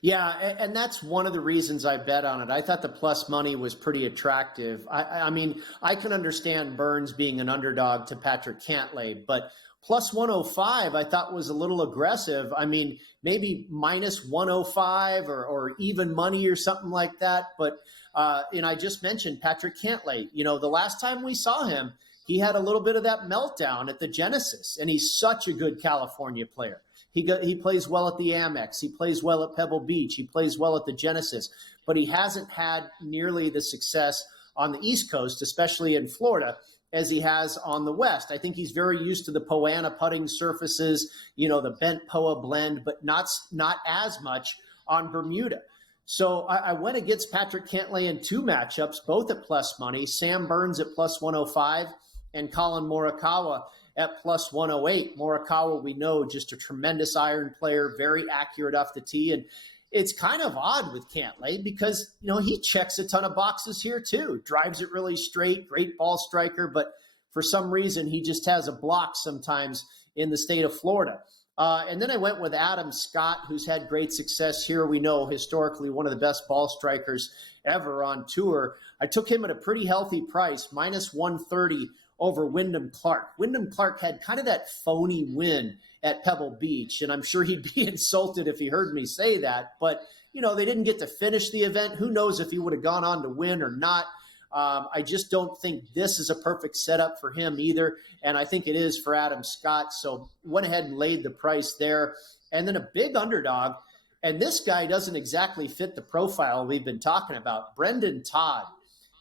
Yeah, and that's one of the reasons I bet on it. I thought the plus money was pretty attractive. I mean, I can understand Burns being an underdog to Patrick Cantlay, but plus 105 I thought was a little aggressive. I mean, maybe minus 105 or even money or something like that. But, and I just mentioned Patrick Cantlay. The last time we saw him, he had a little bit of that meltdown at the Genesis, and he's such a good California player. He plays well at the Amex. He plays well at Pebble Beach. He plays well at the Genesis, but he hasn't had nearly the success on the East Coast, especially in Florida, as he has on the West. I think he's very used to the Poana putting surfaces, the bent POA blend, but not as much on Bermuda. So I went against Patrick Cantlay in two matchups, both at plus money. Sam Burns at plus 105 and Colin Morikawa at plus 108. Morikawa, we know, just a tremendous iron player, very accurate off the tee. And it's kind of odd with Cantlay because, he checks a ton of boxes here too. Drives it really straight, great ball striker, but for some reason he just has a block sometimes in the state of Florida. And then I went with Adam Scott, who's had great success here. We know historically one of the best ball strikers ever on tour. I took him at a pretty healthy price, minus 130 over Wyndham Clark. Wyndham Clark had kind of that phony win at Pebble Beach, and I'm sure he'd be insulted if he heard me say that. But, they didn't get to finish the event. Who knows if he would have gone on to win or not. I just don't think this is a perfect setup for him either. And I think it is for Adam Scott. So went ahead and laid the price there. And then a big underdog. And this guy doesn't exactly fit the profile we've been talking about. Brendan Todd.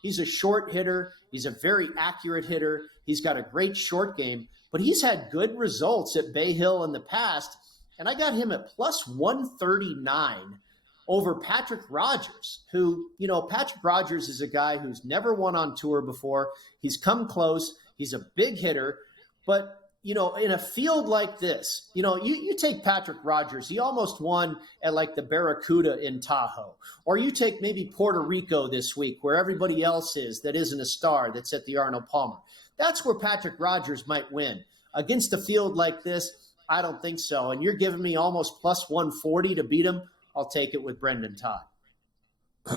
He's a short hitter. He's a very accurate hitter. He's got a great short game, but he's had good results at Bay Hill in the past. And I got him at plus 139 over Patrick Rogers, who, Patrick Rogers is a guy who's never won on tour before. He's come close. He's a big hitter, but in a field like this, you take Patrick Rogers, he almost won at like the Barracuda in Tahoe. Or you take maybe Puerto Rico this week where everybody else is that isn't a star that's at the Arnold Palmer. That's where Patrick Rogers might win. Against a field like this, I don't think so. And you're giving me almost plus 140 to beat him. I'll take it with Brendan Todd.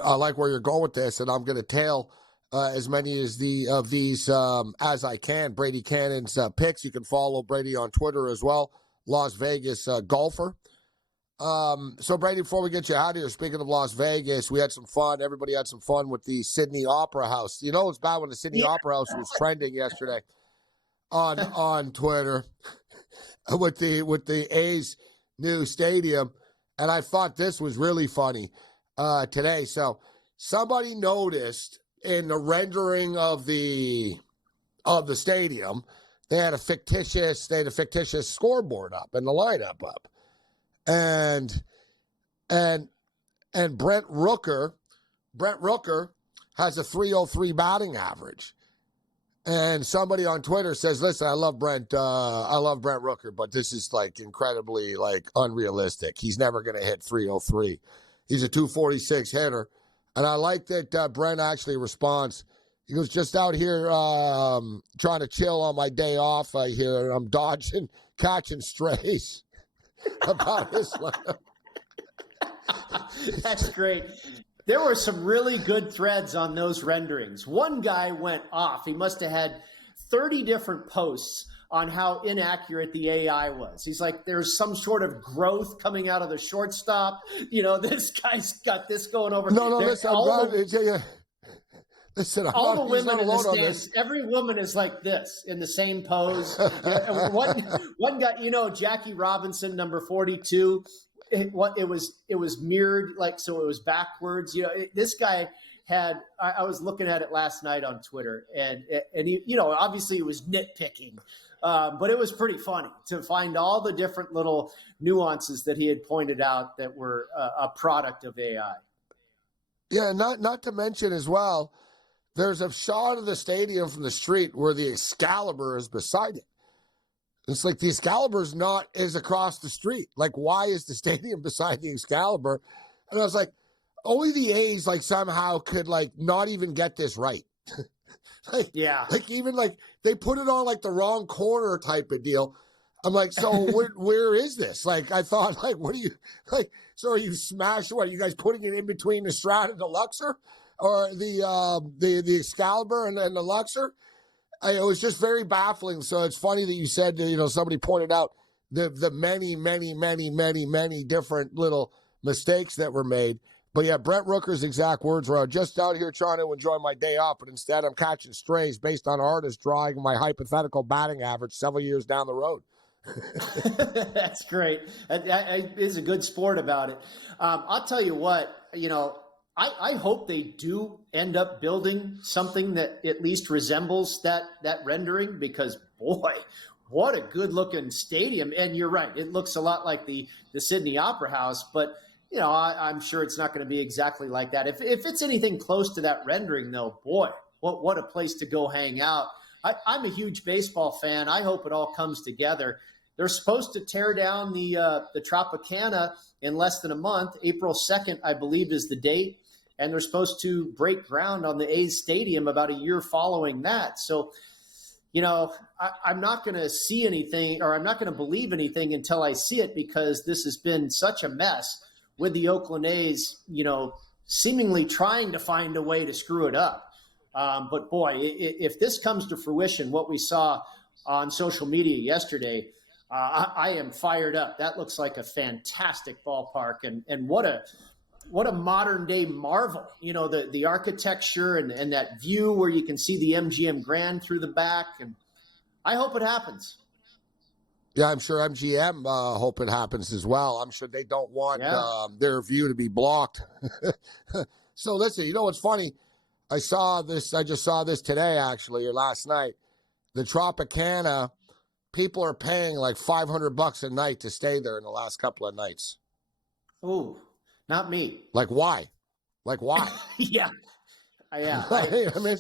I like where you're going with this, and I'm going to tail as many of these as I can. Brady Cannon's picks. You can follow Brady on Twitter as well. Las Vegas golfer. So, Brady, before we get you out of here, speaking of Las Vegas, we had some fun. Everybody had some fun with the Sydney Opera House. It's bad when the Sydney Opera House was trending yesterday on Twitter with the A's new stadium. And I thought this was really funny today. So somebody noticed in the rendering of the stadium, they had a fictitious scoreboard up and the lineup up. And Brent Rooker has a 303 batting average. And somebody on Twitter says, listen, I love Brent Rooker, but this is like incredibly unrealistic. He's never going to hit 303. He's a 246 hitter. And I like that Brent actually responds. He goes, just out here trying to chill on my day off here. I'm catching strays about his lineup. That's great. There were some really good threads on those renderings. One guy went off. He must have had 30 different posts on how inaccurate the AI was. He's like, there's some sort of growth coming out of the shortstop. This guy's got this going over. Listen, Listen, all the women in the stands, every woman is like this in the same pose. One guy, Jackie Robinson, number 42, it was mirrored, so it was backwards. This guy had, I was looking at it last night on Twitter, and he, obviously it was nitpicking, but it was pretty funny to find all the different little nuances that he had pointed out that were a product of AI. Yeah, not to mention as well, there's a shot of the stadium from the street where the Excalibur is beside it. It's like the Excalibur is across the street. Like, why is the stadium beside the Excalibur? And I was like, only the A's somehow could not even get this right. Even they put it on the wrong corner type of deal. I'm like, so where is this? I thought, what are you so are you smashed? What are you guys putting it in between the Strata and the Luxor, or the Excalibur and the Luxor? It was just very baffling. So it's funny that you said, somebody pointed out the many different little mistakes that were made. But yeah, Brent Rooker's exact words were, just out here trying to enjoy my day off, but instead I'm catching strays based on artist drawing my hypothetical batting average several years down the road. That's great. He's a good sport about it. I'll tell you what, I hope they do end up building something that at least resembles that rendering, because boy, what a good looking stadium. And you're right, it looks a lot like the Sydney Opera House, but I'm sure it's not going to be exactly like that. If it's anything close to that rendering, though, boy, what a place to go hang out. I'm a huge baseball fan. I hope it all comes together. They're supposed to tear down the Tropicana in less than a month. April 2nd, I believe, is the date. And they're supposed to break ground on the A's stadium about a year following that. So, I'm not going to see anything, or I'm not going to believe anything until I see it, because this has been such a mess with the Oakland A's, seemingly trying to find a way to screw it up. But boy, if this comes to fruition, what we saw on social media yesterday, I am fired up. That looks like a fantastic ballpark, and what what a modern day marvel, the architecture and that view where you can see the MGM Grand through the back. And I hope it happens. Yeah, I'm sure MGM hope it happens as well. I'm sure they don't want their view to be blocked. So listen, you know what's funny? I just saw this today, actually, or last night. The Tropicana, people are paying like $500 a night to stay there in the last couple of nights. Ooh, not me. Like, why? Yeah. I mean,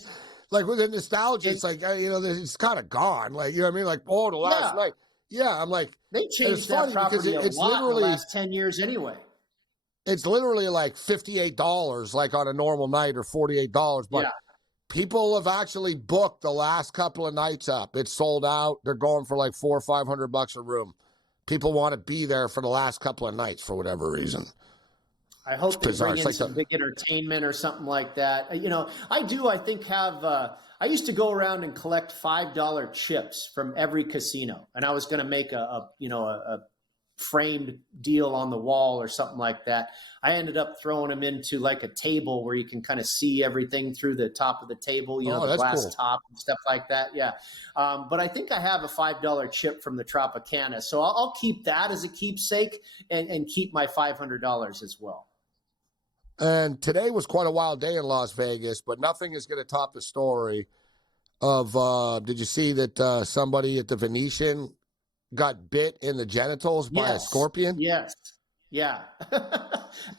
like with the nostalgia, it's like, it's kind of gone. Like, you know what I mean? Like, the last night. Yeah, I'm like. They changed that property a lot in the last 10 years anyway. It's literally like $58, like on a normal night, or $48. But people have actually booked the last couple of nights up. It's sold out. They're going for like $400 or $500 a room. People want to be there for the last couple of nights for whatever reason. I hope they bring in some big entertainment or something like that. I used to go around and collect $5 chips from every casino, and I was going to make a framed deal on the wall or something like that. I ended up throwing them into like a table where you can kind of see everything through the top of the table, the glass top and stuff like that. Yeah. But I think I have a $5 chip from the Tropicana. So I'll keep that as a keepsake and keep my $500 as well. And today was quite a wild day in Las Vegas, but nothing is going to top the story of, did you see that somebody at the Venetian got bit in the genitals by a scorpion? Yes. Yeah.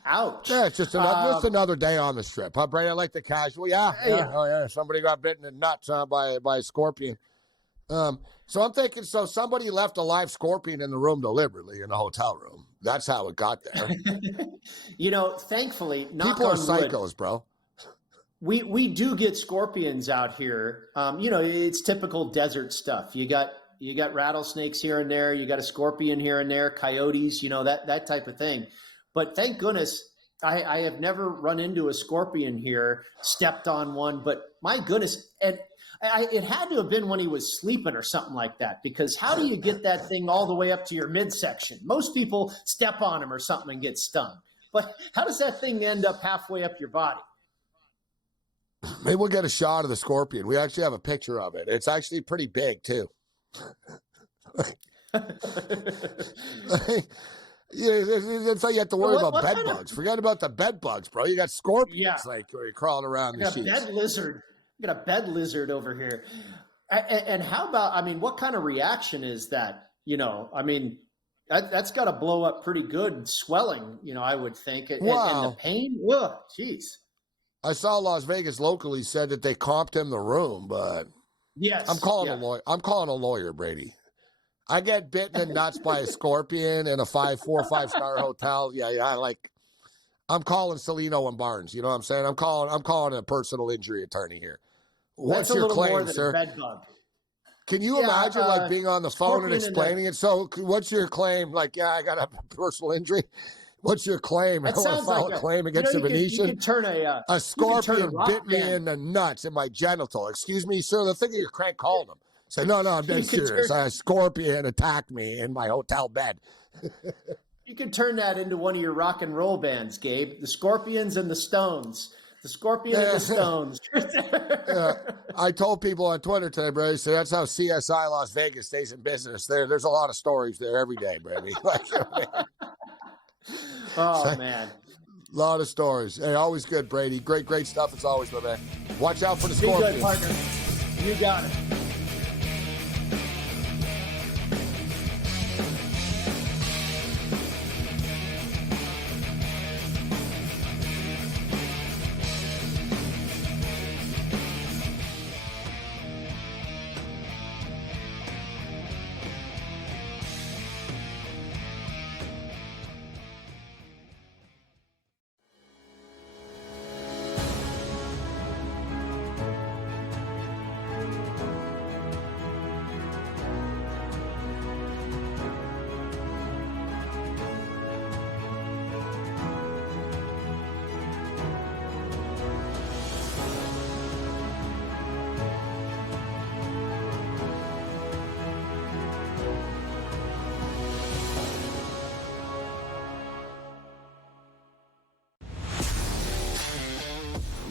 Ouch. Yeah, it's just another day on the strip. Huh, Brady? I like the casual. Yeah. Oh, yeah. Somebody got bitten in the nuts by a scorpion. So I'm thinking, somebody left a live scorpion in the room deliberately in the hotel room. That's how it got there. Thankfully, people are psychos, bro. We do get scorpions out here. It's typical desert stuff. You got rattlesnakes here and there. You got a scorpion here and there, coyotes, that type of thing. But thank goodness I have never run into a scorpion here, stepped on one. But my goodness, and it had to have been when he was sleeping or something like that, because how do you get that thing all the way up to your midsection? Most people step on him or something and get stung. But how does that thing end up halfway up your body? Maybe we'll get a shot of the scorpion. We actually have a picture of it. It's actually pretty big, too. That's how you have to worry about bed bugs. Forget about the bed bugs, bro. You got scorpions where you're crawling around the sheets. I got a bed lizard over here. And how about, what kind of reaction is that? That's got to blow up pretty good, swelling, I would think. And the pain, jeez. I saw Las Vegas locally said that they comped him the room, but yes, I'm calling a lawyer, Brady. I get bitten in the nuts by a scorpion in a 4 or 5 star hotel. I'm calling Celino and Barnes. You know what I'm saying? I'm calling a personal injury attorney here. What's your claim, sir? A bed bug. Can you imagine being on the phone and explaining it? So what's your claim? I got a personal injury. What's your claim? I want to file a claim against the Venetian. You can turn a scorpion bit me in the nuts, in my genital. Excuse me, sir. The thing you can't call them. Say, no, I'm dead serious. A scorpion attacked me in my hotel bed. You can turn that into one of your rock and roll bands, Gabe. The Scorpions and the Stones. The Scorpion and the Stones. I told people on Twitter today, Brady, so that's how CSI Las Vegas stays in business. There's a lot of stories there every day, Brady. Man. A lot of stories. Hey, always good, Brady. Great stuff as always, my man. Watch out for the scorpions. Be good, partner. You got it.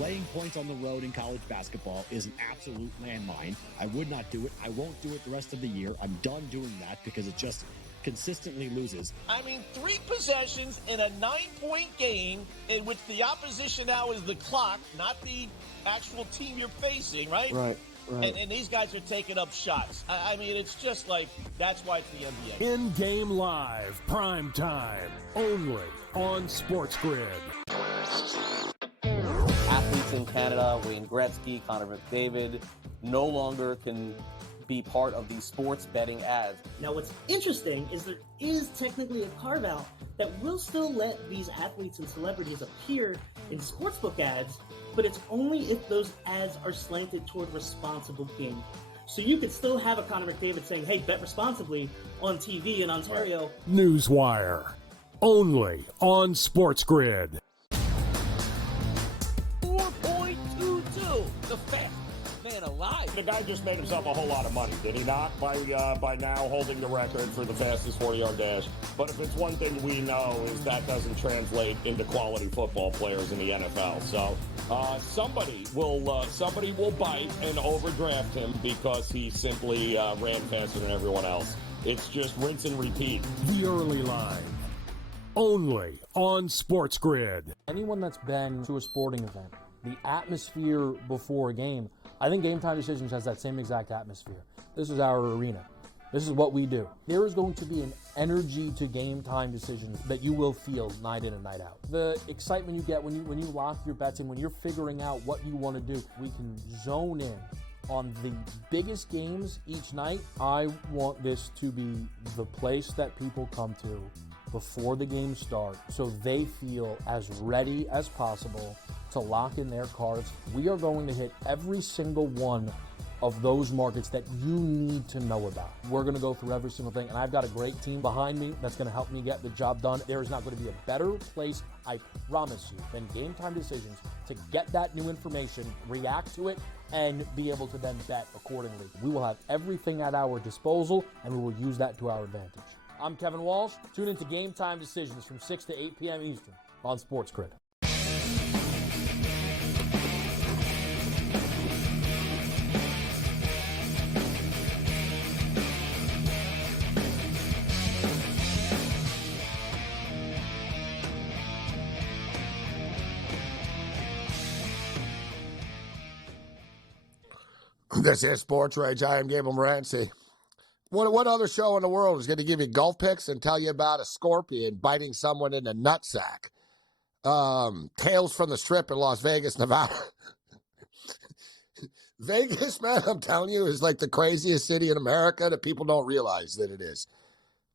Laying points on the road in college basketball is an absolute landmine. I would not do it. I won't do it the rest of the year. I'm done doing that because it just consistently loses. I mean, 3 possessions in a 9-point game in which the opposition now is the clock, not the actual team you're facing, right? Right. And these guys are taking up shots. I mean, it's just like, that's why it's the NBA. In-game live, prime time, only on SportsGrid. Athletes in Canada, Wayne Gretzky, Connor McDavid, no longer can be part of these sports betting ads. Now, what's interesting is there is technically a carve-out that will still let these athletes and celebrities appear in sportsbook ads, but it's only if those ads are slanted toward responsible gaming. So you could still have a Connor McDavid saying, hey, bet responsibly on TV in Ontario. Newswire, only on SportsGrid. 4.22, the fastest man alive. The guy just made himself a whole lot of money, did he not? By now holding the record for the fastest 40-yard dash. But if it's one thing we know is that doesn't translate into quality football players in the NFL. So somebody will bite and overdraft him because he simply ran faster than everyone else. It's just rinse and repeat. The early line, only on SportsGrid. Anyone that's been to a sporting event, the atmosphere before a game, I think Game Time Decisions has that same exact atmosphere. This is our arena. This is what we do. There is going to be an energy to Game Time Decisions that you will feel night in and night out. The excitement you get when you lock your bets in, when you're figuring out what you want to do, we can zone in on the biggest games each night. I want this to be the place that people come to before the games start so they feel as ready as possible to lock in their cards. We are going to hit every single one of those markets that you need to know about. We're going to go through every single thing, and I've got a great team behind me that's going to help me get the job done. There is not going to be a better place, I promise you, than Game Time Decisions to get that new information, react to it, and be able to then bet accordingly. We will have everything at our disposal, and we will use that to our advantage. I'm Kevin Walsh. Tune into Game Time Decisions from 6 to 8 p.m. Eastern on SportsGrid. This is SportsRage. I am Gabriel Morency. What other show in the world is going to give you golf picks and tell you about a scorpion biting someone in the nutsack? Tales from the Strip in Las Vegas, Nevada. Vegas, man, I'm telling you, is like the craziest city in America that people don't realize that it is.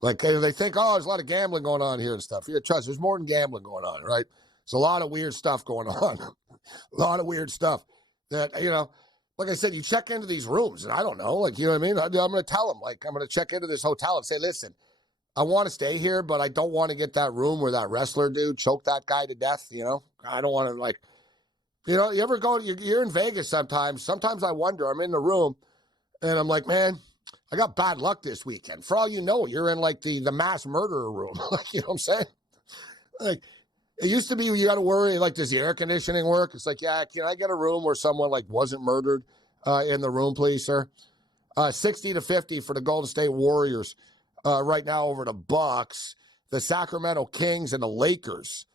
Like, they think, oh, there's a lot of gambling going on here and stuff. Yeah, trust, there's more than gambling going on, right? There's a lot of weird stuff going on. A lot of weird stuff that, you know, like I said, you check into these rooms, and I don't know, like, you know what I mean? I'm going to tell them, like, I'm going to check into this hotel and say, listen, I want to stay here, but I don't want to get that room where that wrestler dude choked that guy to death, you know? I don't want to, like, you know, you ever go, you're in Vegas sometimes. Sometimes I wonder, I'm in the room, and I'm like, man, I got bad luck this weekend. For all you know, you're in, like, the mass murderer room. Like, you know what I'm saying? Like, it used to be you got to worry, like, does the air conditioning work? It's like, yeah, can I get a room where someone, like, wasn't murdered in the room, please, sir? 60-50 for the Golden State Warriors right now over the Bucks, the Sacramento Kings, and the Lakers.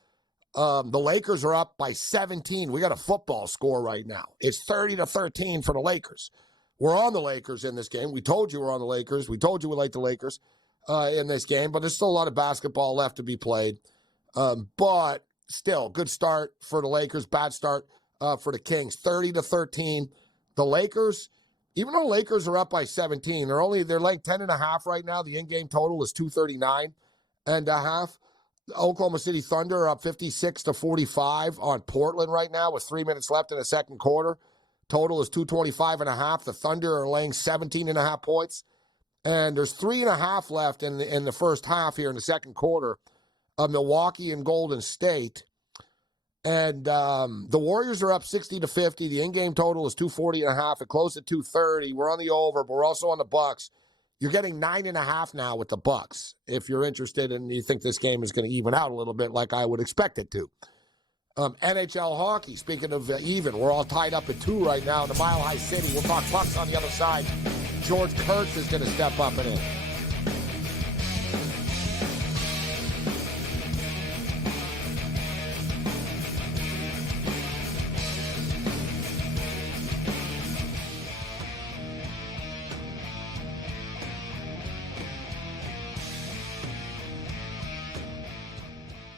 The Lakers are up by 17. We got a football score right now. It's 30-13 for the Lakers. We're on the Lakers in this game. We told you we're on the Lakers. We told you we like the Lakers in this game, but there's still a lot of basketball left to be played. But still, good start for the Lakers, bad start for the Kings. 30-13. The Lakers, even though the Lakers are up by 17, they're like 10.5 right now. The in-game total is 239.5. The Oklahoma City Thunder are up 56-45 on Portland right now with 3 minutes left in the second quarter. Total is 225.5. The Thunder are laying 17.5 points. And there's 3.5 left in the first half here in the second quarter of Milwaukee and Golden State. And the Warriors are up 60-50. The in-game total is 240.5. It closed at 230. We're on the over, but we're also on the Bucks. You're getting 9.5 now with the Bucks if you're interested and you think this game is going to even out a little bit like I would expect it to. NHL hockey, speaking of even, we're all tied up at 2 right now in the Mile High City. We'll talk pucks on the other side. George Kurtz is going to step up in it.